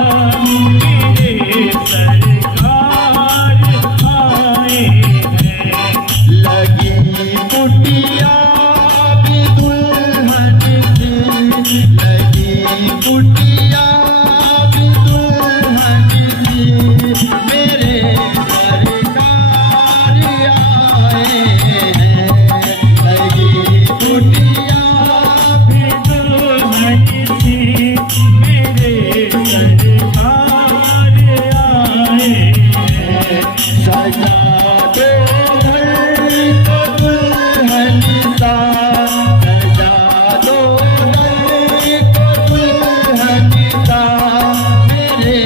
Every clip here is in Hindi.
मेरे सरकार आए हैं। लगी कुटिया भी दुल्हन सी, लगी कुटिया भी दुल्हन सी, मेरे सरकार आए हैं। लगी कुटिया भी दुल्हन सी मेरे सरकार आए हैं। सजा दो घर को दुल्हन सा, सजा दो घर को दुल्हन सा, मेरे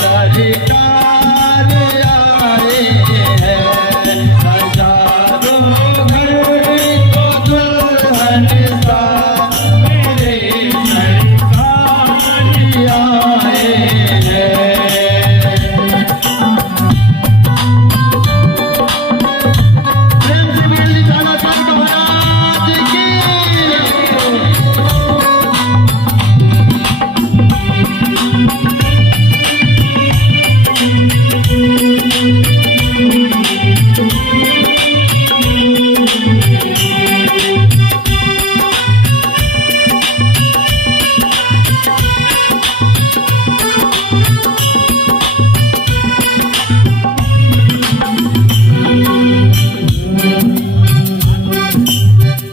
सरकार आए हैं। सजा दो घर को दुल्हन सा, मेरे सरकार आए हैं। प्रेम से बिजली थाना संत महाराज की।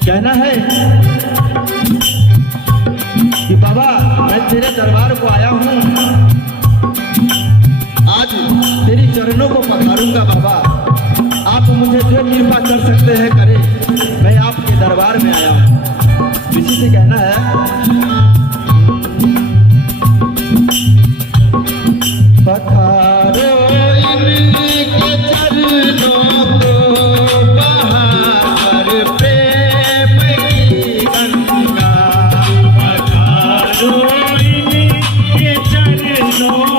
कहना है कि बाबा मैं तेरे दरबार को आया हूँ, आज तेरी चरणों को पखारूंगा। बाबा आप मुझे जो कृपा कर सकते हैं करें, मैं आपके दरबार में आया हूँ। इसी से कहना है, पखारो इनके चरणों को बहाकर प्रेम की गंगा। पधारो इनके चरणों